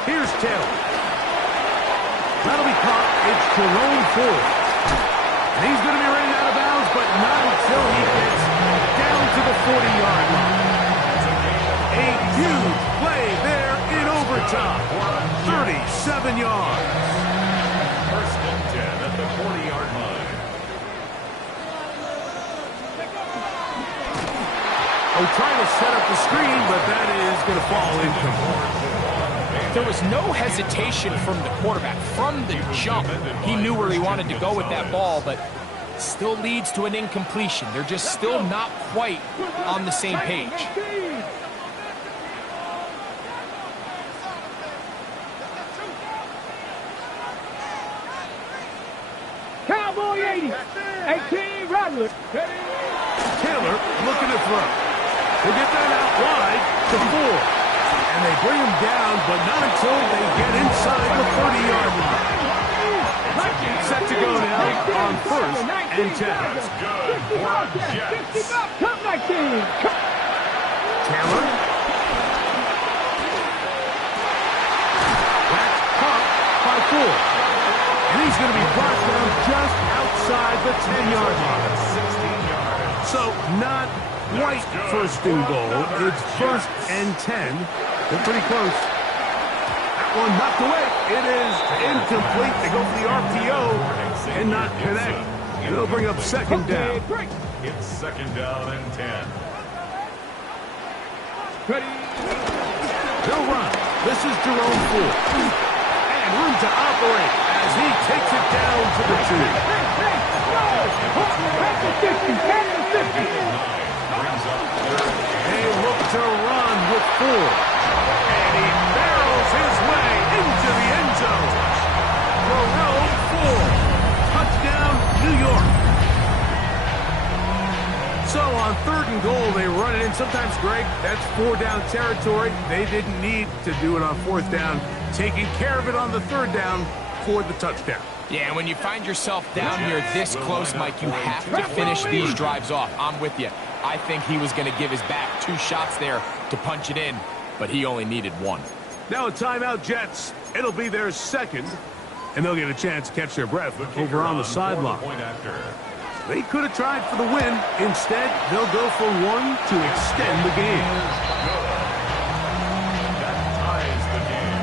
Here's Taylor. That'll be caught. It's Jerome Ford. And he's going to be running out of bounds, but not until he gets down to the 40-yard line. A huge play there in overtime. 37 yards. first and 10 at the 40-yard line. Oh, trying to set up the screen, but that is going to fall incomplete. There was no hesitation from the quarterback. From the jump, he knew where he wanted to go with that ball, but still leads to an incompletion. They're just still not quite on the same page. Cowboy 80. 18, Rattler. Taylor looking to throw. He'll get that out wide to Ford. And they bring him down, but not until they get inside the 40-yard line. Set to go now on first and 10. That's good for Jets. Come 19. Taylor. That's caught by Ford. And he's going to be brought down just outside the 10-yard line. 16 yards. So not quite first and goal. It's first and 10. They're pretty close. That one knocked away. It is incomplete. They go for the RPO and not connect. It'll bring up second down. It's second down and 10. They'll run. This is Jerome Ford. And room to operate as he takes it down to the 2. They look to run with Ford. And he barrels his way into the end zone. Jerome Ford. Touchdown, New York. So on third and goal, they run it in. Sometimes, Greg, that's 4-down territory. They didn't need to do it on fourth down. Taking care of it on the third down for the touchdown. Yeah, and when you find yourself down here this close, Mike, you have to finish these drives off. I'm with you. I think he was going to give his back 2 shots there to punch it in, but he only needed 1. Now a timeout, Jets. It'll be their second, and they'll get a chance to catch their breath over on the sideline. They could have tried for the win. Instead, they'll go for one to extend the game. That ties the game.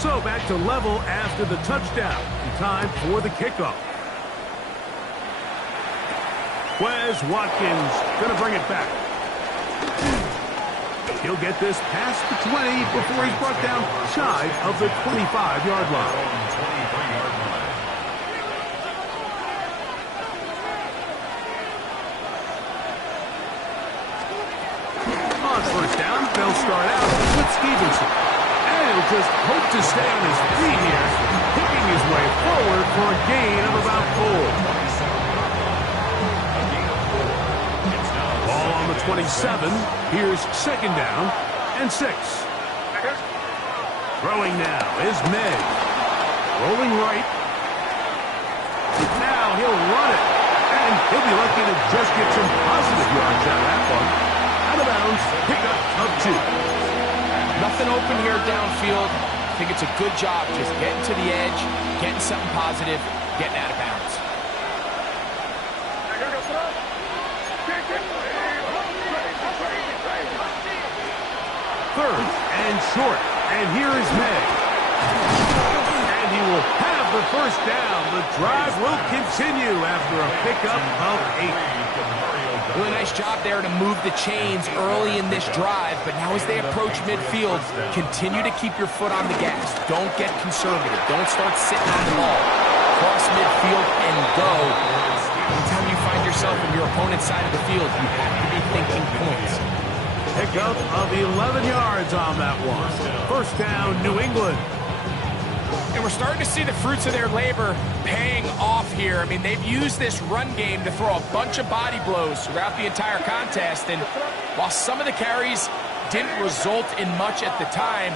So back to level after the touchdown. Time for the kickoff. Wes Watkins going to bring it back. He'll get this past the 20 before he's brought down shy of the 25-yard line. On first down, they'll start out with Stevenson. And he'll just hope to stay on his feet here, picking his way forward for a gain of about 4. Ball on the 27. Here's second down and 6. Throwing now is Meg. Rolling right. Now he'll run it. And he'll be lucky to just get some positive yards out of that one. Out of bounds, pickup of 2. Nothing open here downfield. I think it's a good job just getting to the edge, getting something positive, getting out of bounds. Third and short. And here is May. And he will have the first down. The drive will continue after a pickup of 8. Really nice job there to move the chains early in this drive, but now as they approach midfield, continue to keep your foot on the gas. Don't get conservative. Don't start sitting on the ball. Cross midfield and go. Anytime you find yourself in your opponent's side of the field, you have to be thinking points. Pickup of 11 yards on that one. First down, New England. And we're starting to see the fruits of their labor paying off here. I mean, they've used this run game to throw a bunch of body blows throughout the entire contest. And while some of the carries didn't result in much at the time,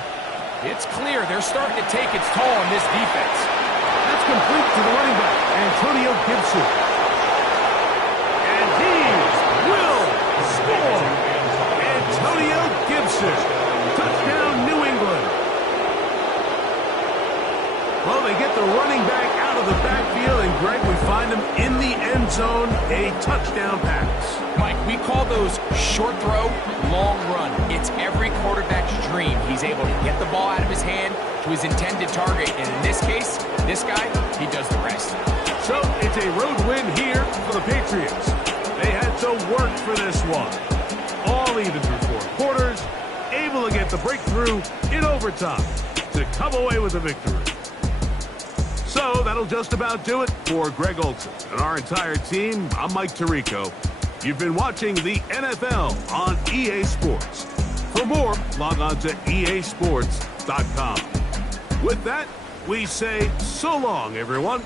it's clear they're starting to take its toll on this defense. That's complete to the running back, Antonio Gibson. And he will score. Antonio Gibson. Touchdown, New England. Well, they get the running back out of the backfield, and Greg, we find him in the end zone, a touchdown pass. Mike, we call those short throw, long run. It's every quarterback's dream. He's able to get the ball out of his hand to his intended target, and in this case, this guy, he does the rest. So it's a road win here for the Patriots. They had to work for this one. All even through 4 quarters, able to get the breakthrough in overtime to come away with the victory. So that'll just about do it for Greg Olson and our entire team. I'm Mike Tirico. You've been watching the NFL on EA Sports. For more, log on to easports.com. With that, we say so long, everyone.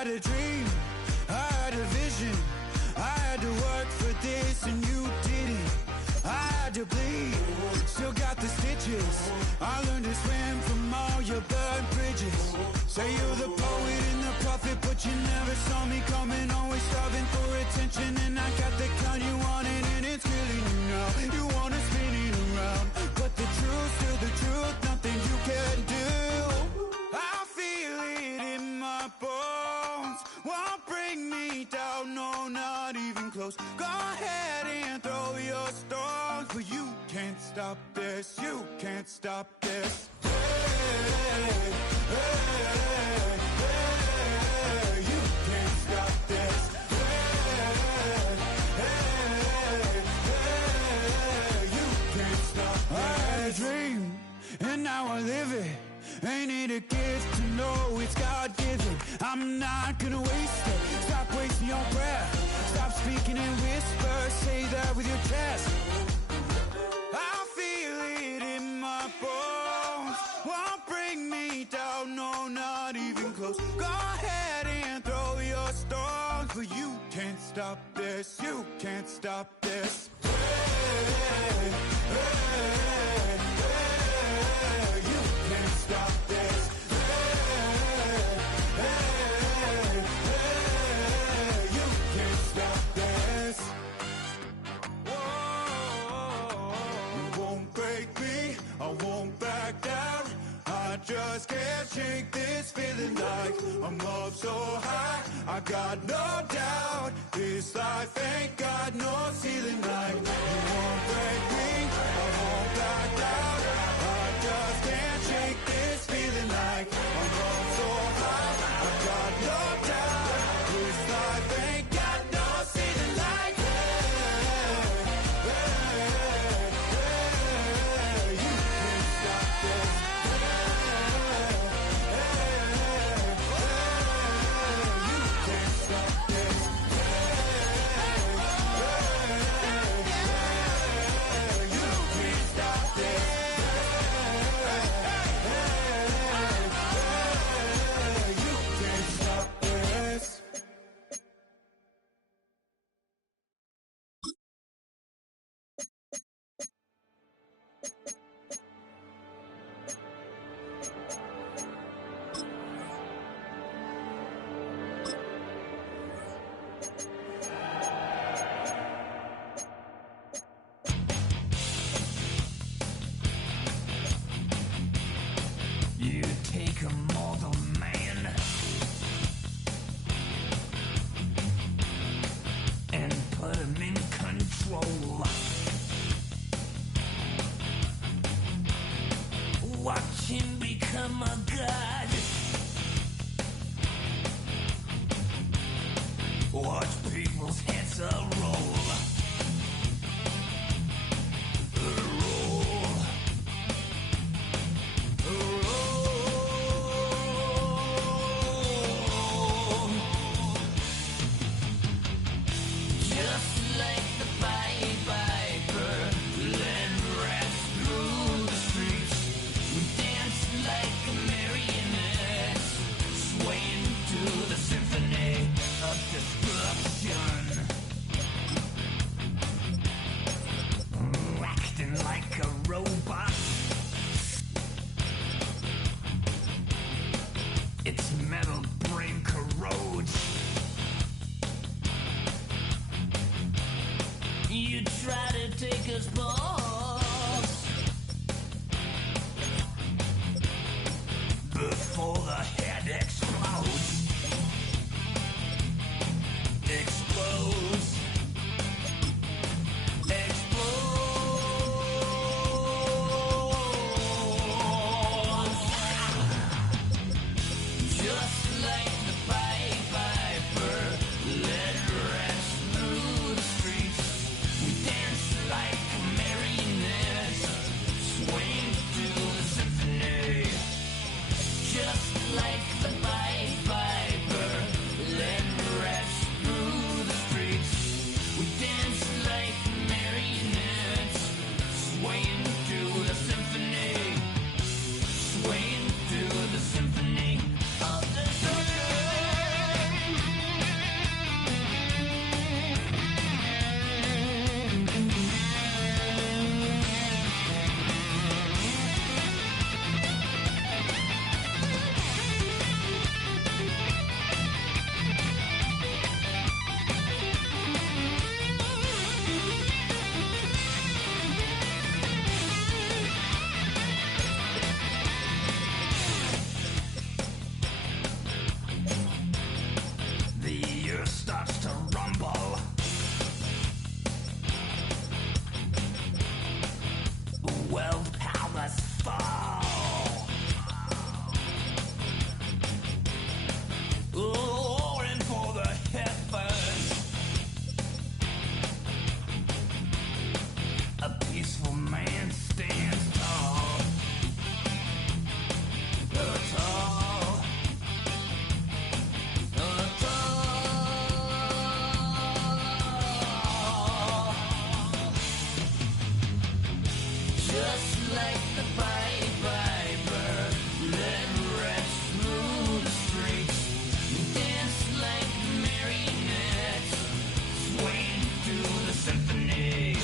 A dream, I had a vision, I had to work for this and you didn't. I had to bleed, still got the stitches. I learned to swim from all your burned bridges. Say you're the poet and the prophet, but you never saw me coming. Always starving for attention, and I got the kind you wanted, and it's killing you now. You wanna spin it around, but the truth's still the truth. Nothing you can do. I feel it in my bones. Won't bring me down, no, not even close. Go ahead and throw your stones, but you can't stop this, you can't stop this. Hey, hey, hey, you can't stop this. Hey, hey, hey, you can't stop this. I had a dream, and now I live it. Ain't it a gift to know it's God-given? I'm not gonna waste it. Stop wasting your breath. Stop speaking in whispers. Say that with your chest. I feel it in my bones. Won't bring me down, no, not even close. Go ahead and throw your stones, but you can't stop this. You can't stop this. Hey, hey, hey, you can't stop this. Hey, hey, hey, you can't stop this. Whoa, you won't break me, I won't back down. I just can't shake this feeling like I'm up so high. I got no doubt this life ain't got no ceiling like. You won't break me, I won't back down. I just can't shake this feeling like I'm up so high. I got no doubt this life ain't got no ceiling like. Hey, hey, my God. Watch people's heads roll. Acting like a robot. Its metal brain corrodes. You try to take us balls before the head explodes. Explodes. Just like the Pied Piper, led rats through the streets. We dance like marionettes, swing to the symphony. Just like the Pied Piper, led rats through the streets. We dance like marionettes, swaying to the symphony. Swaying to the symphony of destruction. The earth starts to rumble. World powers fall. Roaring for the heavens. A peaceful man stands tall. Tall. Just like the Pied Piper, led rats through the streets. Dance like marionettes, swaying to the symphony.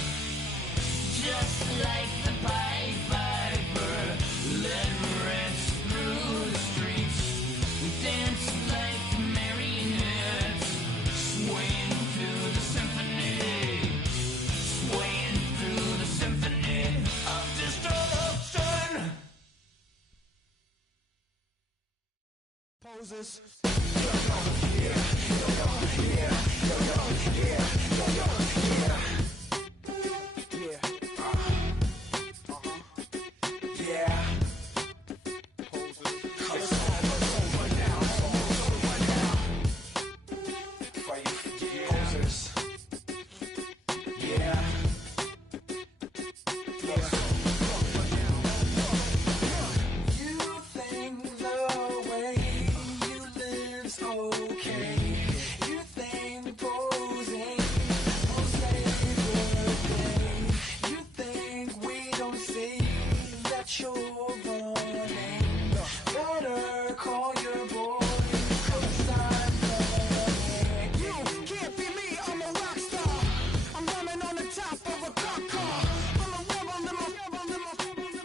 Just like the Pied Piper, led rats through the streets. Dance like marionettes, swaying to the symphony. Swaying through the symphony of destruction. Poses. You think the way you live's okay. You think posing will save the day. You think we don't see that you're running. Better call your boy, 'cause I'm running. You can't be me, I'm a rock star. I'm running on the top of a cop car. I'm a rebel in my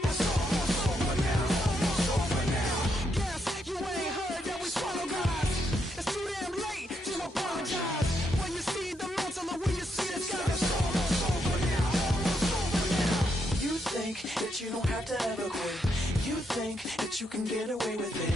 It's almost over now, almost over now. Guess you ain't heard that we swallow guys. It's too damn late to apologize. When you see the mountain or when you see the sky, it's almost over now, almost over now. You think that you don't have to ever quit. You think that you can get away with it.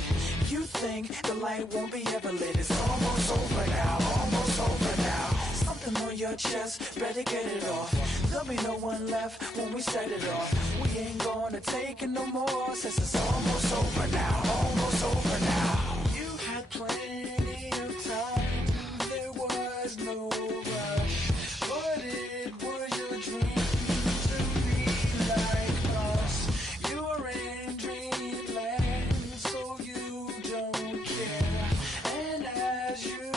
You think the light won't be ever lit. It's almost over now, almost over now. Something on your chest, better get it off. There'll be be no one left when we set it off. We ain't gonna take it no more, since it's almost over now, almost over now. You had plenty of time, there was no rush, but it was your dream to be like us. You're in dreamland, so you don't care. And as you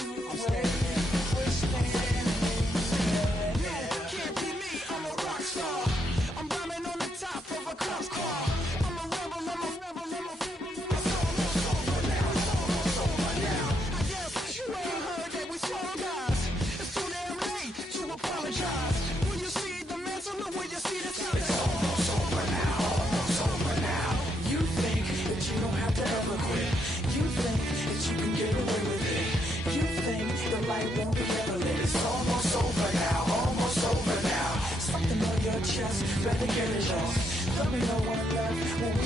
wait, we're standing there. Can't be me, I'm a rock star. I'm rhyming on the top of a cop's car. I'm a rebel, I'm a rebel, I'm a rebel. It's almost over now, it's almost over now. I guess you ain't heard that we swallow guys. It's too damn late to apologize. When you see the mantle, look where you see the sun. It's almost over now, almost over now. You think that you don't have to ever quit. You think that you can get away with it. You think the light won't be ever lit. It's almost over now, almost over now. Something on your chest, better get it off. There'll be no one left when we